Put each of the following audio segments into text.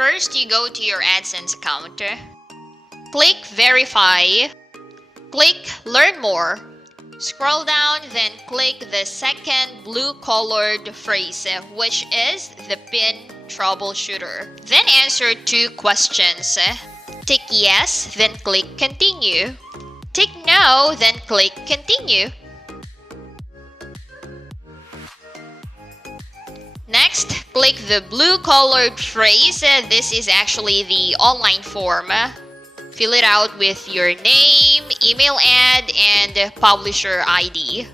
First, you go to your AdSense account. Click Verify. Click Learn More. Scroll down, then click the second blue-colored phrase, which is the PIN troubleshooter. Then answer 2 questions. Tick yes, then click Continue. Tick no, then click Continue. Next, click the blue-colored phrase. This is actually the online form. Fill it out with your name, email ad, and publisher ID.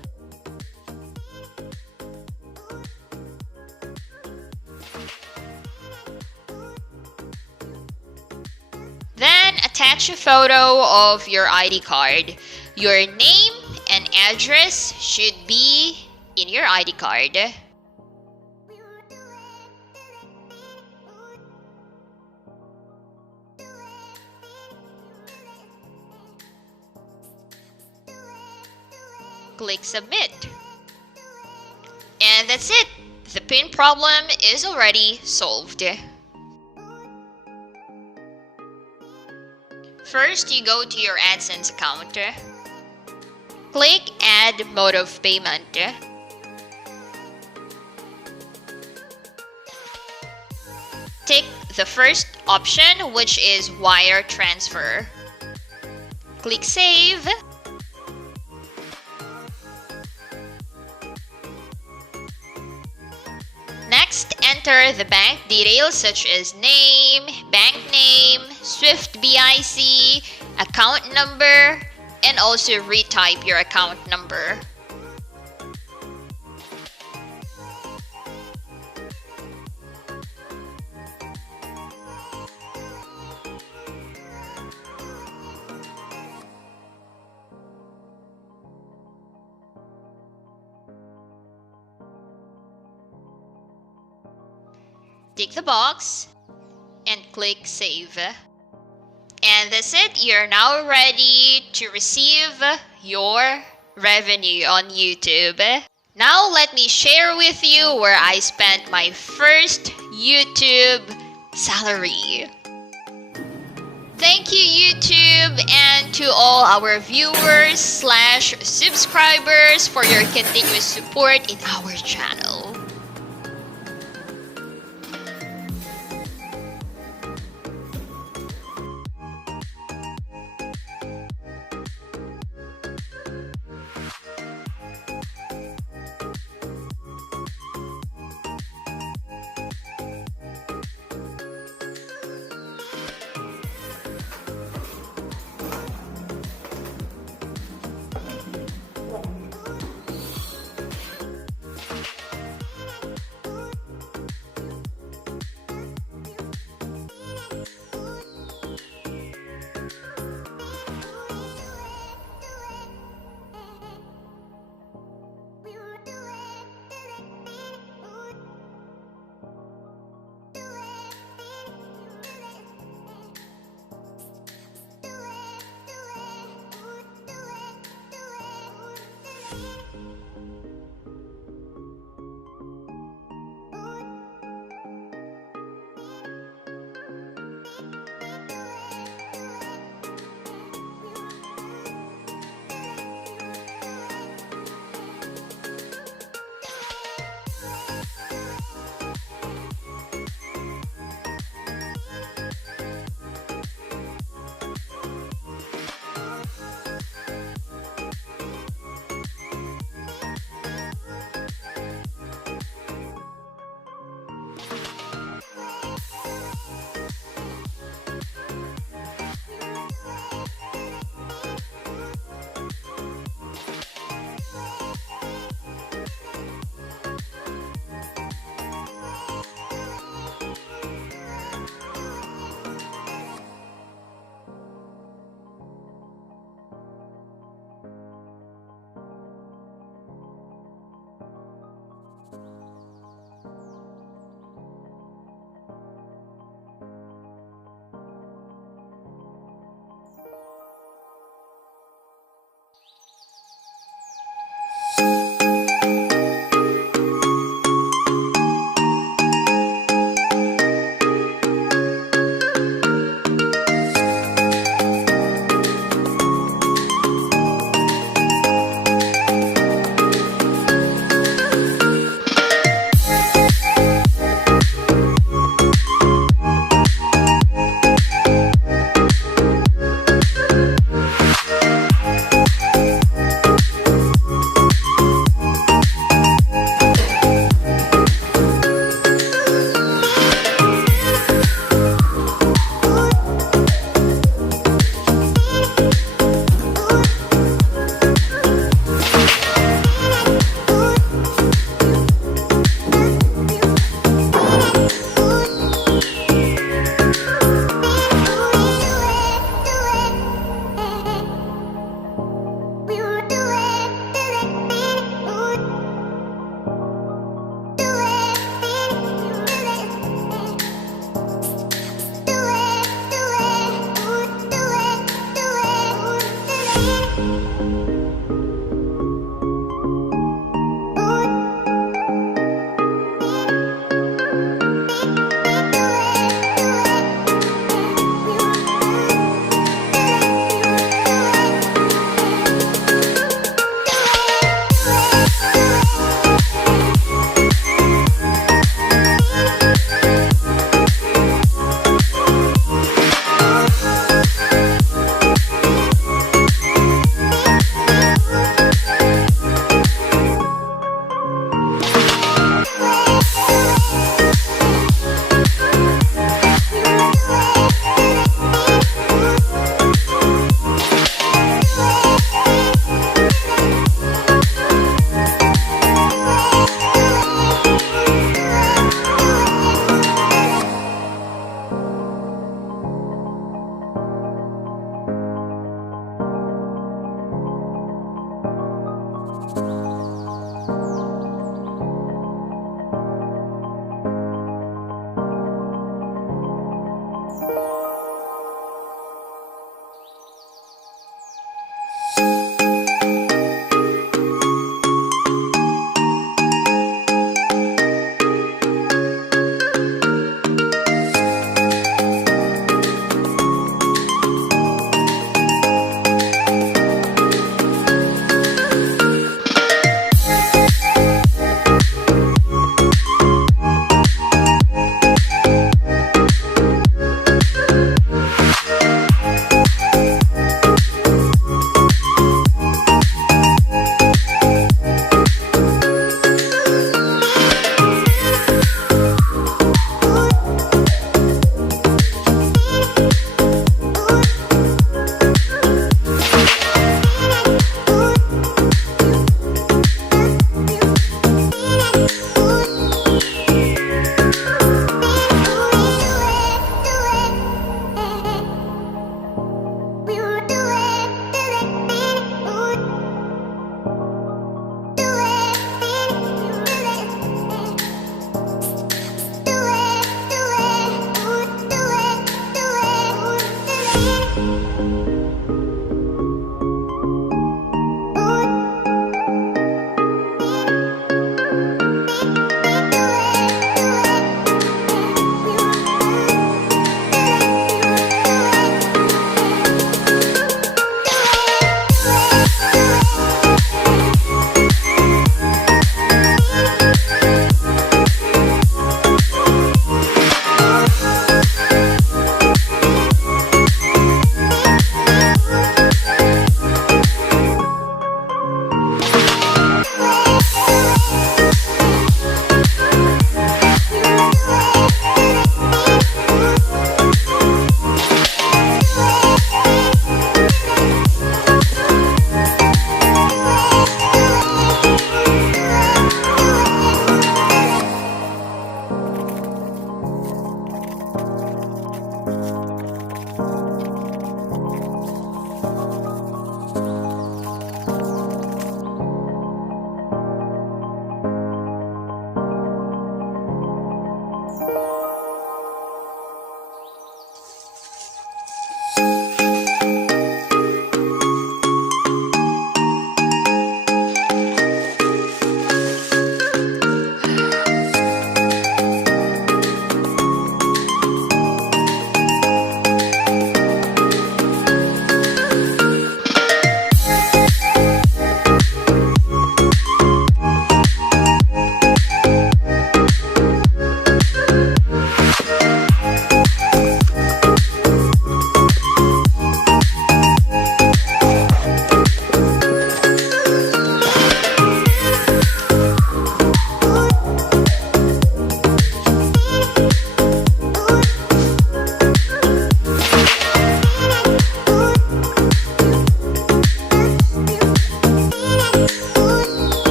Then attach a photo of your ID card. Your name and address should be in your ID card. Click Submit. And that's it. The PIN problem is already solved. First, you go to your AdSense account. Click Add Mode of Payment. Tick the first option, which is Wire Transfer. Click Save. Next, enter the bank details such as name, bank name, SWIFT BIC, account number, and also retype your account number. Tick the box and click Save. And that's it. You're now ready to receive your revenue on YouTube. Now let me share with you where I spent my first YouTube salary. Thank you, YouTube, and to all our viewers / subscribers for your continuous support in our channel.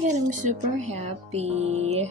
my god, I'm super happy.